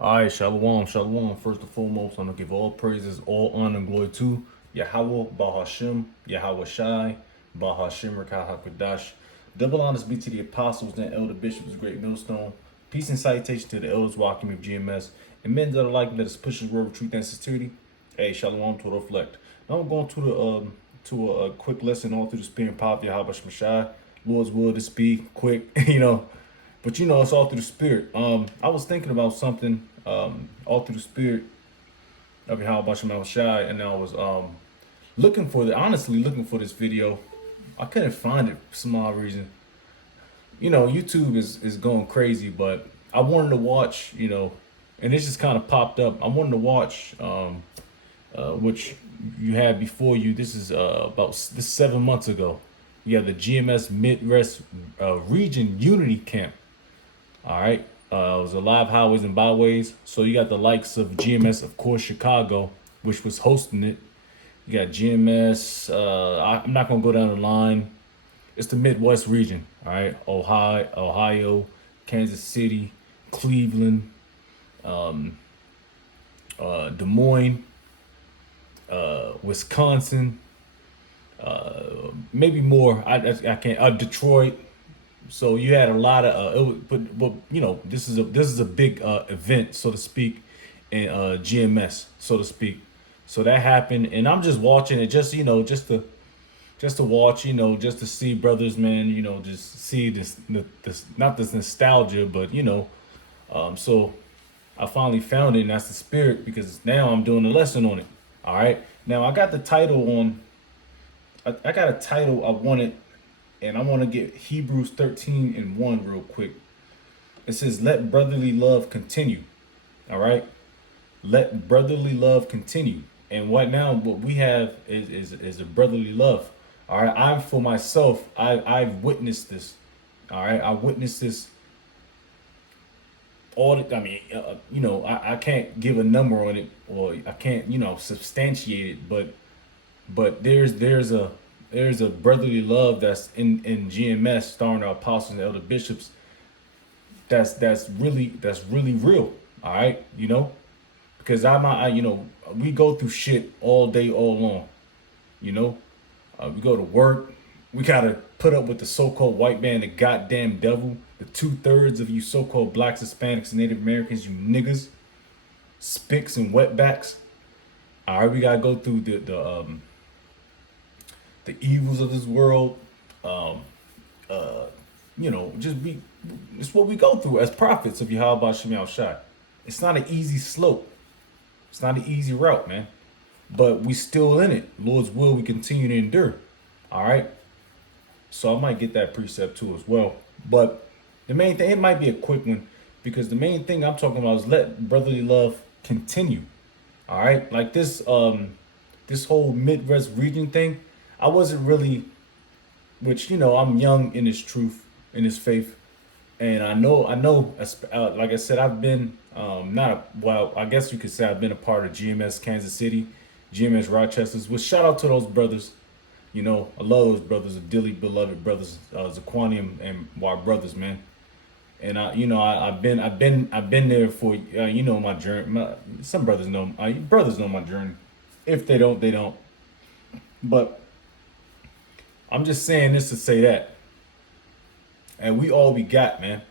All right, Shalom, Shalom. First and foremost, I'm going to give all praises, all honor, and glory to Yahweh, Bahashem, Yahweh Shai, Bahashem, Rakah HaKadash. Double honors be to the apostles and elder bishops, great millstone. Peace and salutation to the elders walking with GMS and men that are like me that is pushing the word of truth and sincerity. Hey, Shalom to reflect. Now I'm going to the a quick lesson all through the spirit and power of Yahweh Shai. Lord's will to speak quick, but it's all through the spirit. I was thinking about something all through the spirit of Yahweh Shem Shai, and I was honestly looking for this video. I couldn't find it for some odd reason. YouTube is going crazy, but I wanted to watch, and it just kind of popped up. I wanted to watch which you had before you. This is about this 7 months ago. You have the GMS Midwest Region Unity Camp. All right. It was a live highways and byways. So you got the likes of GMS, of course, Chicago, which was hosting it. You got GMS. I'm not gonna go down the line. It's the Midwest region. All right. Ohio, Kansas City, Cleveland, Des Moines, Wisconsin, maybe more. I can't. Detroit. So you had a lot of but this is a big event, so to speak, in GMS, so to speak. So that happened, and I'm just watching it, just to watch, just to see brothers, man, just see this not this nostalgia, but so I finally found it, and that's the spirit, because now I'm doing a lesson on it. All right, now I got the title on. I got a title I wanted, and I want to get Hebrews 13 and 1 real quick. It says, let brotherly love continue. All right. Let brotherly love continue. And what we have is a brotherly love. All right. I'm for myself. I've witnessed this. All right. I witnessed this I can't give a number on it, or I can't, substantiate it, but there's a brotherly love that's in GMS, starring our apostles and elder bishops. That's really real. All right, because we go through shit all day, all long. You know, we go to work. We gotta put up with the so-called white man, the goddamn devil, the 2/3 of you so-called blacks, Hispanics, and Native Americans, you niggas, spicks and wetbacks. All right, we gotta go through the evils of this world. Just be. It's what we go through as prophets of Yahweh Shem Shai. It's not an easy slope. It's not an easy route, man. But we still in it. Lord's will, we continue to endure. All right. So I might get that precept too as well. But the main thing, it might be a quick one, because the main thing I'm talking about is let brotherly love continue. All right. Like this whole Midwest region thing, I wasn't really, which, I'm young in this truth, in this faith. And I know, like I said, I've been, I guess you could say I've been a part of GMS Kansas City, GMS Rochester's, which shout out to those brothers. I love those brothers, the dearly beloved brothers, Zaquanium and our brothers, man. And I've been there for, my journey. Some brothers know, brothers know my journey. If they don't, they don't. But I'm just saying this to say that. And we all we got, man.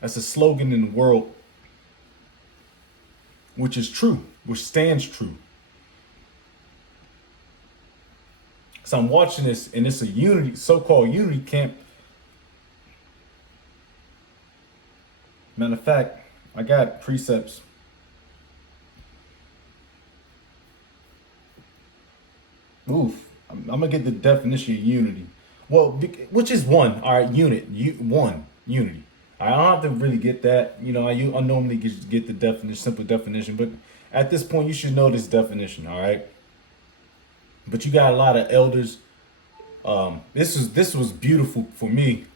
That's a slogan in the world, which is true, which stands true. So I'm watching this, and it's a unity, so-called unity camp. Matter of fact, I got precepts. Oof. I'm gonna get the definition of unity. Well, which is one. All right, one unity. I don't have to really get that. I normally get the definition, simple definition, but at this point, you should know this definition. All right. But you got a lot of elders. This was beautiful for me,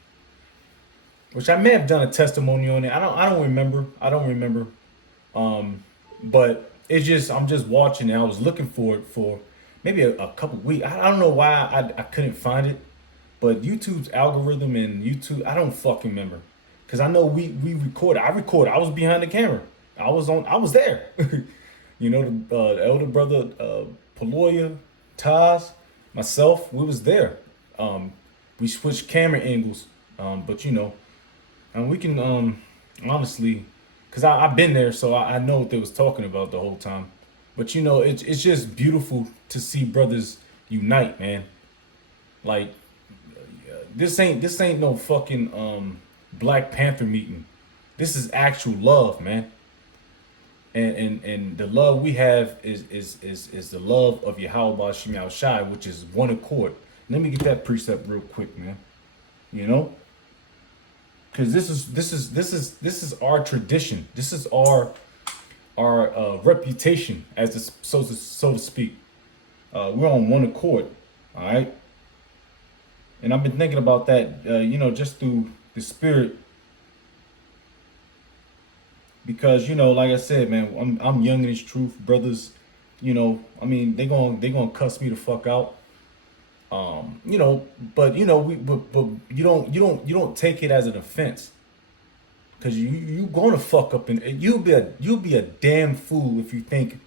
which I may have done a testimony on it. I don't remember. But I'm just watching it. I was looking for it for maybe a couple weeks. I don't know why I couldn't find it, but YouTube's algorithm and YouTube, I don't fucking remember. Cause I know we recorded. I recorded. I was behind the camera. I was there. You know, the elder brother, Paloya, Taz, myself, we was there. Um, we switched camera angles, but you know, and we can honestly, cause I've been there, so I know what they was talking about the whole time. But you know, it's just beautiful to see brothers unite, man. Like this ain't no fucking Black Panther meeting. This is actual love, man. And the love we have is the love of Yahweh Shem Shai, which is one accord. Let me get that precept real quick, man. You know, because this is our tradition. This is our reputation, as the, so to speak. We're on one accord, all right. And I've been thinking about that, you know, just through the spirit, because you know, like I said, man, I'm young in this truth, brothers. You know, I mean, they gonna cuss me the fuck out. You know, but you know, but you don't take it as an offense, because you gonna fuck up, and you'll be a damn fool if you think,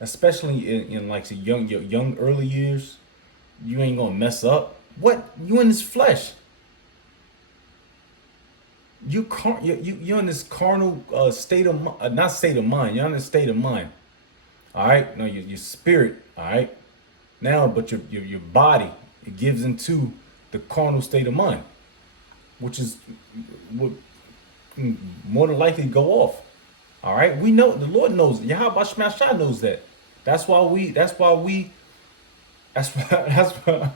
especially in like the your young early years, you ain't gonna mess up. What, you in this flesh? You're in this carnal state of not state of mind. You're in this state of mind. All right. No, your spirit. All right. Now, but your body, it gives into the carnal state of mind, which is what more than likely go off. All right. We know, the Lord knows. Yahweh Shemashah knows that. That's why we. That's why we. That's why. That's why.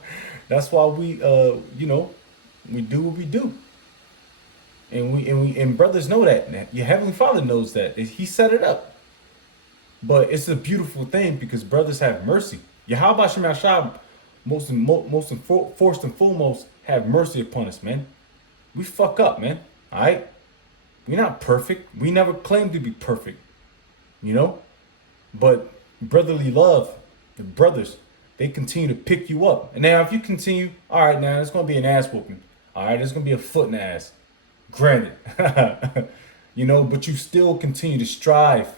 That's why we. You know, we do what we do. And brothers know that. Your heavenly Father knows that. He set it up. But it's a beautiful thing because brothers have mercy. Yahweh Shem Yahshua, first and foremost, have mercy upon us, man. We fuck up, man. All right. We're not perfect. We never claim to be perfect. You know. But brotherly love, the brothers, they continue to pick you up. And now if you continue, all right, now it's gonna be an ass whooping. All right, it's gonna be a foot in the ass. Granted, you know, but you still continue to strive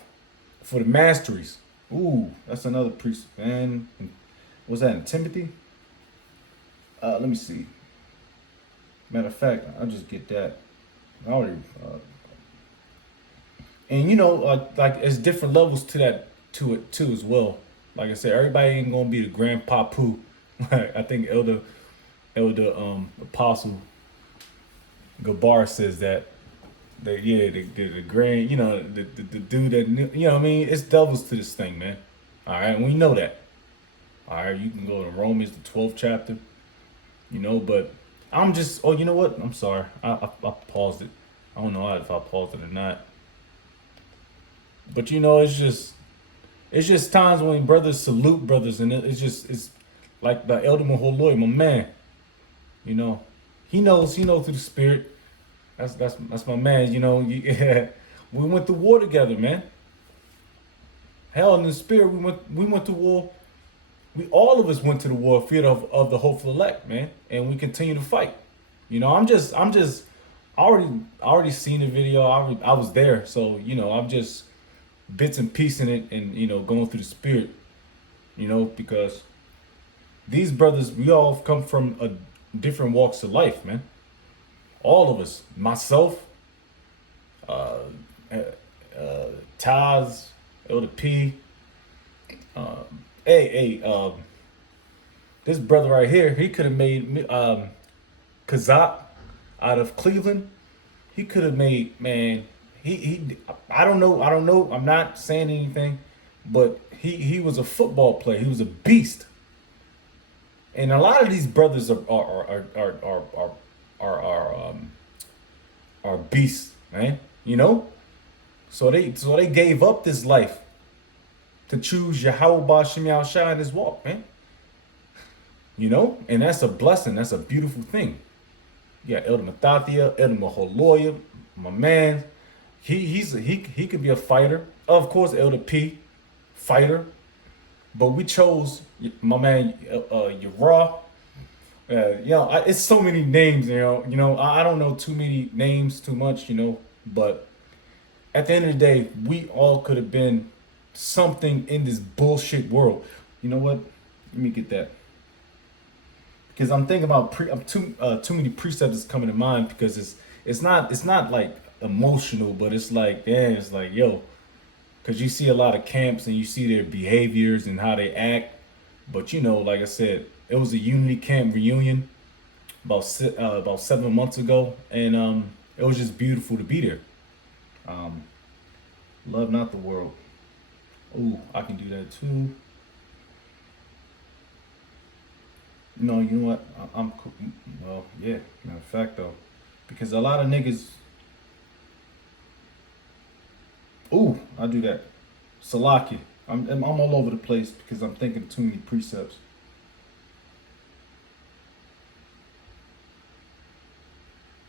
for the masteries. Ooh, that's another precept, man. Was that in Timothy? Let me see. Matter of fact, I'll just get that. I already. And you know, like there's different levels to it too as well. Like I said, everybody ain't gonna be the grandpa poo. I think elder apostle Gabar says that the grand, you know, the dude that, you know what I mean, it's devils to this thing, man. All right, and we know that. All right, you can go to Romans, the 12th chapter, you know, but I'm just, oh, you know what? I'm sorry. I paused it. I don't know if I paused it or not. But you know, it's just times when brothers salute brothers, and it's like the Elder Maholoy, my man. You know, he knows through the spirit. That's my man. You know, we went to war together, man. Hell, in the spirit, we went to war. We all of us went to the warfield of the hopeful elect, man, and we continue to fight. You know, I'm just I already seen the video. I was there, so you know, I'm just bits and pieces in it, and you know, going through the spirit. You know, because these brothers, we all come from a different walks of life, man. All of us, myself, Taz, Elder P, this brother right here, he could have made Kazak out of Cleveland. He could have made, man. I don't know. I'm not saying anything, but he was a football player. He was a beast. And a lot of these brothers are beasts, man. You know, so they gave up this life to choose Yahweh Shem Yahushua in his walk, man. You know, and that's a blessing. That's a beautiful thing. You got Elder Mathathia, Elder Maholoya, my man. He could be a fighter. Of course, Elder P, fighter. But we chose my man Yara. You know, it's so many names. You know, I don't know too many names too much. You know, but At the end of the day, we all could have been something in this bullshit world. You know what? Let me get that because I'm thinking about too many precepts coming to mind because it's not like emotional, but it's like damn, it's like yo, because you see a lot of camps and you see their behaviors and how they act. But you know, like I said, it was a Unity camp reunion about 7 months ago, and it was just beautiful to be there. Um, Love not the world. Ooh, I can do that too. No, you know what? I'm well, yeah. Matter of fact, though, because a lot of niggas. Ooh, I do that. Salaki. I'm all over the place because I'm thinking too many precepts.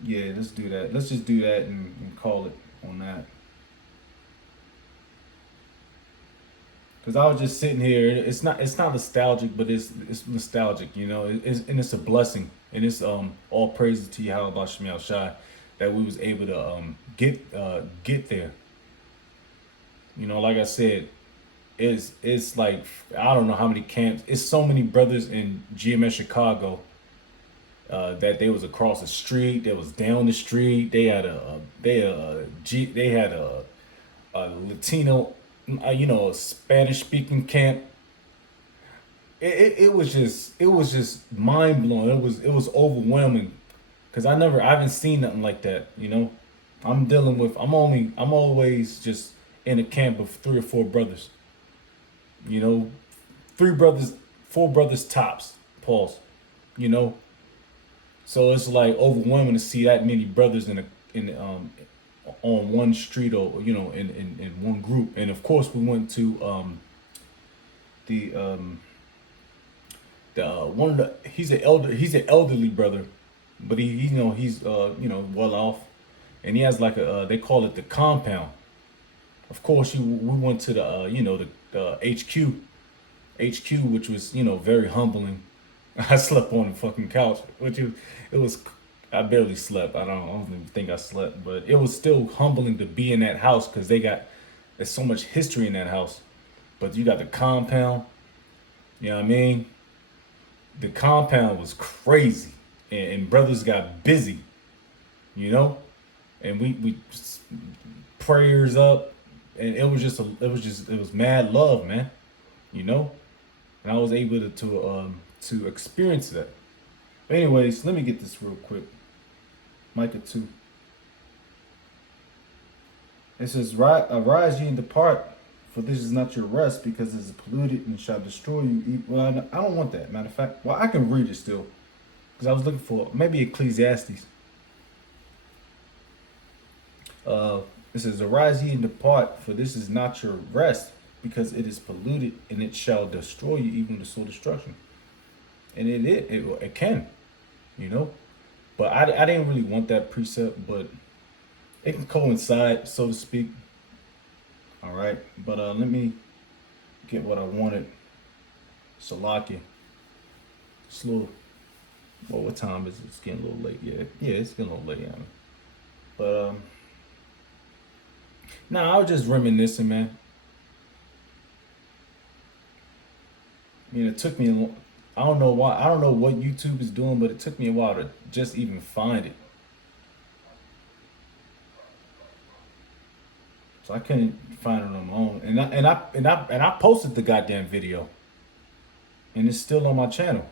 Yeah, let's do that. Let's just do that and call it on that. Because I was just sitting here. It's not nostalgic, but it's nostalgic. You know, and it's a blessing, and it's all praises to Yahweh Shemel Shai that we was able to get there. You know, like I said, it's like I don't know how many camps. It's so many brothers in GMS Chicago that they was across the street. They was down the street. They had a Latino, you know, a Spanish speaking camp. It was just mind blowing. It was overwhelming because I haven't seen nothing like that. You know, I'm always just in a camp of 3 or 4 brothers. You know, 3 brothers, 4 brothers tops. Pause. You know, so it's like overwhelming to see that many brothers in on one street or you know in one group. And of course we went to the one of the he's an elderly brother, but you know he's you know well off, and he has like a they call it the compound. Of course we went to the you know the HQ, which was you know very humbling. I slept on the fucking couch, it was I barely slept. I don't even think I slept, but it was still humbling to be in that house because there's so much history in that house. But you got the compound, you know what I mean? The compound was crazy, and brothers got busy, you know, and we prayers up, and it was mad love, man, you know, and I was able to experience that. Anyways, let me get this real quick. Micah 2. It says, Arise ye and depart, for this is not your rest, because it is polluted and shall destroy you. Well, I don't want that. Matter of fact, well, I can read it still, because I was looking for maybe Ecclesiastes. Uh, it says, Arise ye and depart, for this is not your rest, because it is polluted and it shall destroy you, even to soul destruction. And it can, you know. But I didn't really want that precept, but it can coincide, so to speak. All right, but let me get what I wanted. Salaki. Slow. Well, what time is it? It's getting a little late. Yeah, it's getting a little late. But nah, I was just reminiscing, man. I mean, it took me. I don't know why. I don't know what YouTube is doing, but it took me a while to just even find it. So I couldn't find it on my own, and I posted the goddamn video, and it's still on my channel.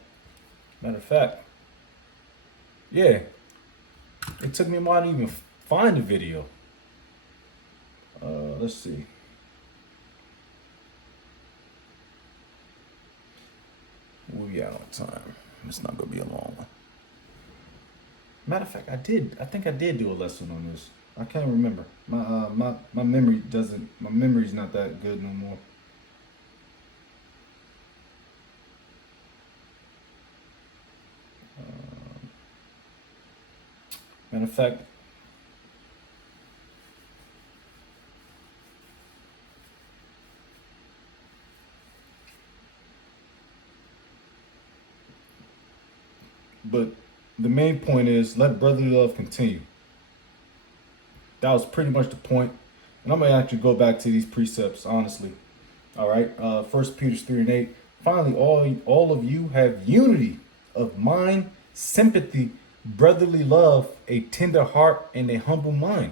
Matter of fact, yeah, it took me a while to even find the video. Let's see. We'll be out on time. It's not gonna be a long one. Matter of fact, I did. I think I did do a lesson on this. I can't remember. My memory doesn't. My memory's not that good no more. Matter of fact, but the main point is let brotherly love continue. That was pretty much the point. And I'm gonna actually go back to these precepts honestly. All right. 1 Peter 3:8. Finally, all of you have unity of mind, sympathy, brotherly love, a tender heart, and a humble mind.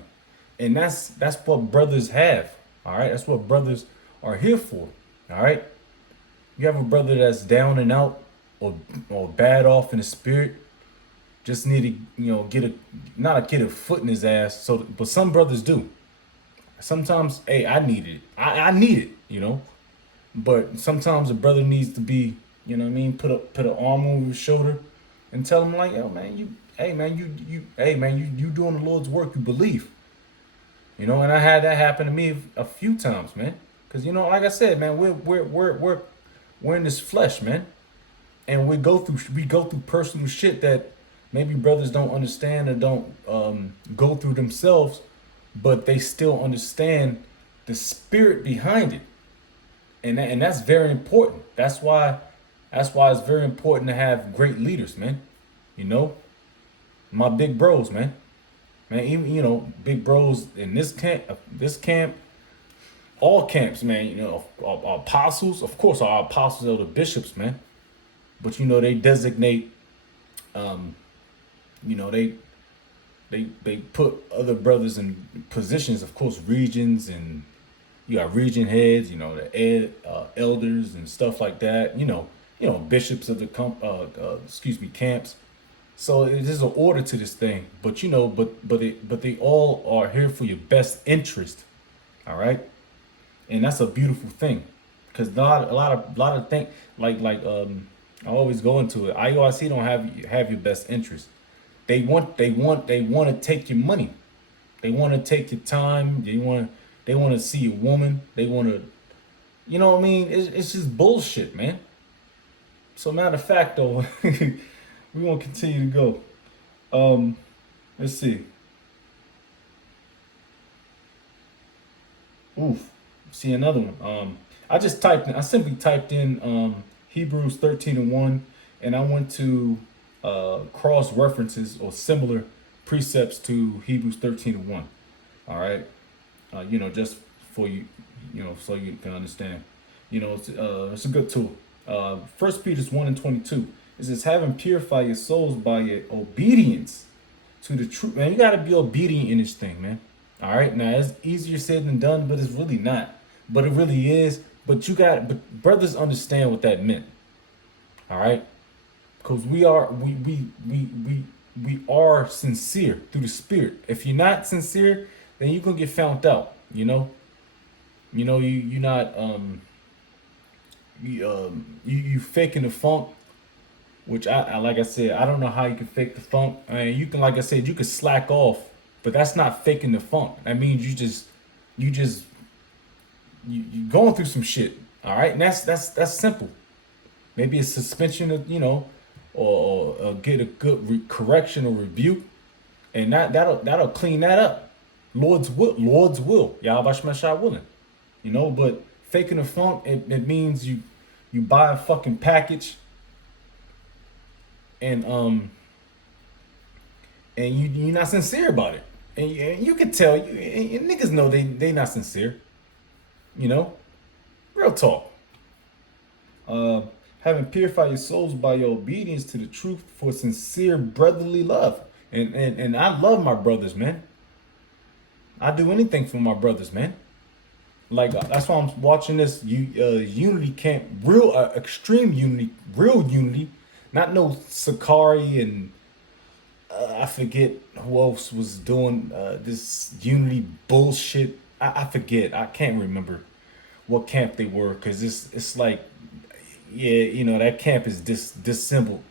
And that's what brothers have. All right. That's what brothers are here for. All right. You have a brother that's down and out or bad off in the spirit, just need to, get a not a get a foot in his ass. So, but some brothers do. Sometimes, hey, I need it. I need it, But sometimes a brother needs to be, what I mean, put an arm over his shoulder and tell him like, yo, man, hey man, you doing the Lord's work, you believe. And I had that happen to me a few times, man. Cause like I said, man, we're in this flesh, man. And we go through personal shit that maybe brothers don't understand or don't go through themselves, but they still understand the spirit behind it, and that's very important. That's why it's very important to have great leaders, man. You know, my big bros, man. Even big bros in this camp, all camps, man. Our apostles, of course, our apostles are the bishops, man. But they designate, um, they they put other brothers in positions, of course, regions, and you got region heads, elders and stuff like that. Bishops of the camps. So there's an order to this thing, but they all are here for your best interest. All right, and that's a beautiful thing, because a lot of things I always go into it. IUIC don't have your best interest. They want to take your money. They want to take your time. They want to see a woman. They want to, what I mean? It's just bullshit, man. So matter of fact, though, we want to continue to go. Let's see. Oof. See another one. I simply typed in Hebrews 13:1, and I went to cross references or similar precepts to Hebrews 13:1. All right. Just for you, so you can understand. It's a good tool. 1 Peter 1:22. It says, having purified your souls by your obedience to the truth. Man, you got to be obedient in this thing, man. All right. Now, it's easier said than done, but it's really not. But it really is. But brothers understand what that meant. All right. Because we are sincere through the spirit. If you're not sincere, then you're gonna get found out. You're not you faking the funk, which I like I said, I don't know how you can fake the funk. I mean, you can, like I said, you can slack off, but that's not faking the funk. That means you going through some shit. All right, and that's simple. Maybe a suspension of or get a good correction or rebuke, and that'll clean that up. Lord's will. Yahweh Shemashah willing. But faking the funk, it means you buy a fucking package, and you're not sincere about it, and you can tell and niggas know they not sincere. Real talk. Having purified your souls by your obedience to the truth for sincere brotherly love. And I love my brothers, man. I do anything for my brothers, man. Like, that's why I'm watching this unity camp, real extreme unity, real unity, not no Sakari and I forget who else was doing this unity bullshit. I forget. I can't remember what camp they were, because it's like, yeah, that camp is dissembled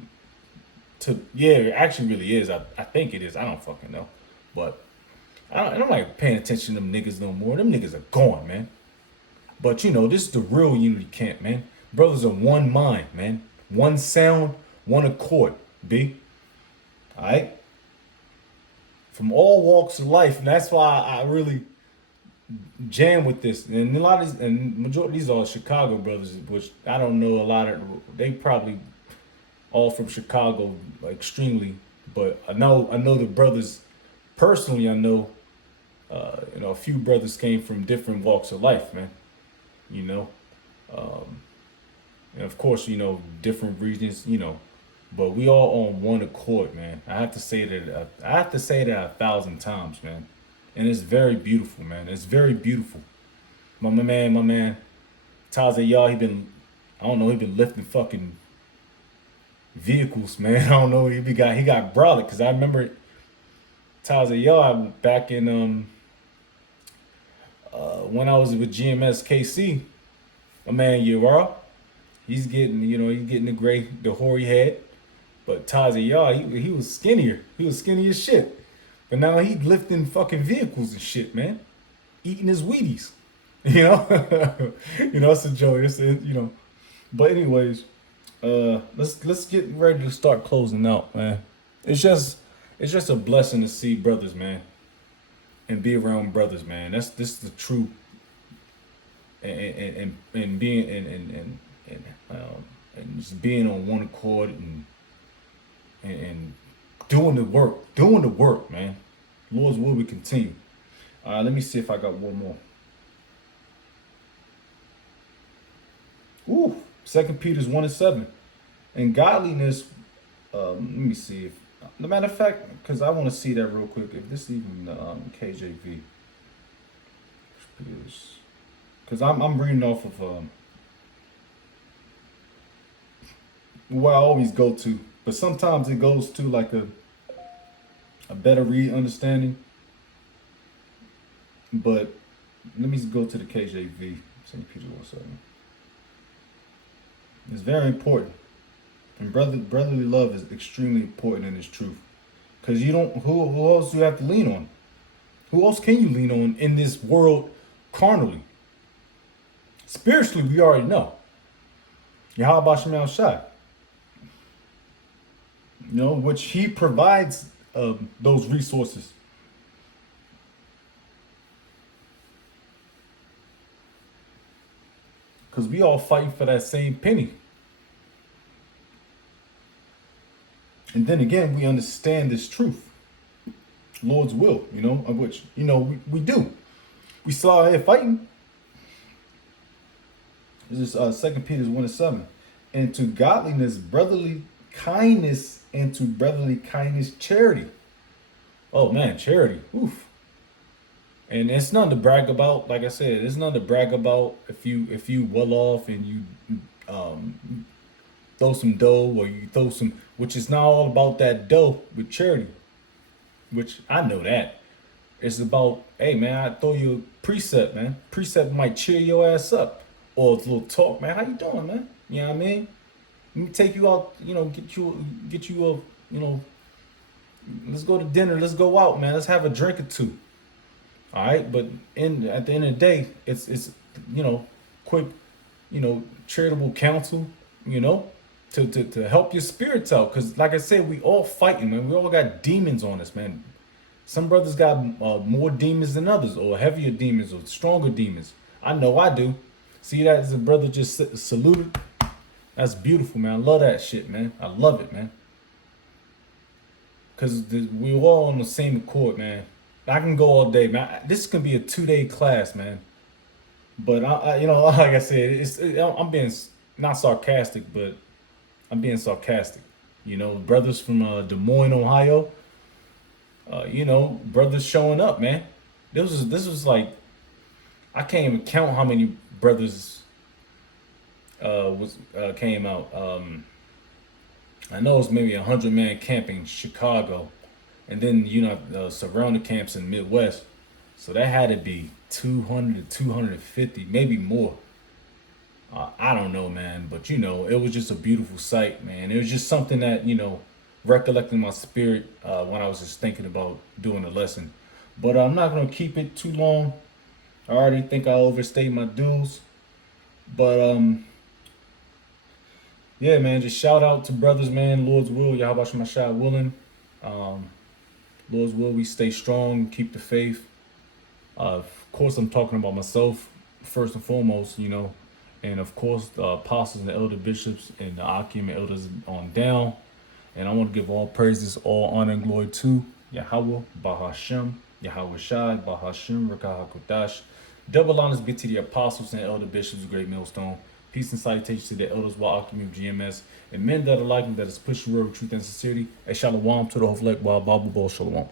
it actually really is. I think it is. I don't fucking know. But I'm like paying attention to them niggas no more. Them niggas are gone, man. But this is the real unity camp, man. Brothers are one mind, man. One sound, one accord, B. Alright? From all walks of life. And that's why I really jam with this. And a lot of these, and majority of these are Chicago brothers, which I don't know a lot of. They probably all from Chicago extremely, but I know the brothers personally. I know a few brothers came from different walks of life, man. You know, and of course, different regions, but we all on one accord, man. I have to say that. I have to say that 1,000 times, man. And it's very beautiful, man. It's very beautiful. My man, Taza y'all, I don't know, he been lifting fucking vehicles, man. I don't know, he got brolic, cause I remember Taza y'all back in when I was with GMS KC, my man Yara, he's getting the hoary head. But Taza y'all, he was skinnier. He was skinny as shit. But now he lifting fucking vehicles and shit, man. Eating his Wheaties. It's a joke. But anyways, let's get ready to start closing out, man. It's just a blessing to see brothers, man, and be around brothers, man. This is the truth, and being and just being on one accord and doing the work, man. Lord's will we continue. Let me see if I got one more. Ooh, 2 Peter's 1:7. And godliness, let me see if, the matter of fact, because I want to see that real quick, if this is even the KJV. Because I'm reading off of where I always go to, but sometimes it goes to like a better read understanding. But let me go to the KJV, 2 Peter 1:7. It's very important. And brotherly love is extremely important in this truth. Because who else do you have to lean on? Who else can you lean on in this world carnally? Spiritually, we already know. Yahweh Shem Shai. Which he provides those resources. Because we all fighting for that same penny. And then again, we understand this truth. Lord's will, of which, we do. We still out here fighting. This is 2 Peter 1:7. And to godliness, brotherly kindness, and to brotherly kindness, charity. Oh man, charity. Oof. And it's nothing to brag about. Like I said, it's nothing to brag about if you well off and you throw some dough, or you throw some, which is not all about that dough with charity, which I know that. It's about, hey man, I throw you a precept, man. Precept might cheer your ass up. Or a little talk, man. How you doing, man? You know what I mean? Let me take you out, get you a, let's go to dinner, let's go out, man. Let's have a drink or two. All right, but at the end of the day, it's quick, charitable counsel, to help your spirits out. Because like I said, we all fighting, man. We all got demons on us, man. Some brothers got more demons than others, or heavier demons, or stronger demons. I know I do. See that as a brother just saluted? That's beautiful, man. I love that shit, man. I love it, man. Because we're all on the same accord, man. I can go all day, man. This can be a 2-day class, man. But I like I said, I'm being not sarcastic, but I'm being sarcastic. Brothers from Des Moines, Ohio. Brothers showing up, man. This was like, I can't even count how many brothers came out. I know it's maybe 100-man camp in Chicago. And then, surrounding camps in Midwest. So that had to be 200 to 250, maybe more. I don't know, man. But, it was just a beautiful sight, man. It was just something that, recollecting my spirit when I was just thinking about doing the lesson. But I'm not going to keep it too long. I already think I overstayed my dues. But, yeah, man, just shout out to brothers, man. Lord's will, Yahweh Shem Shai willing. Lord's will, we stay strong, keep the faith. Of course, I'm talking about myself first and foremost, and of course, the apostles and the elder bishops and the Akim and elders on down. And I want to give all praises, all honor and glory to Yahweh, Bahashem, Yahweh Shai, Bahashim, Rakah HaKodash. Double honors be to the apostles and elder bishops of Great Millstone. Peace and salutations to the elders, Wa'akim of GMS, and men that are like them that is pushing road with truth and sincerity. A shalom to the whole fleck, Babu Shalom.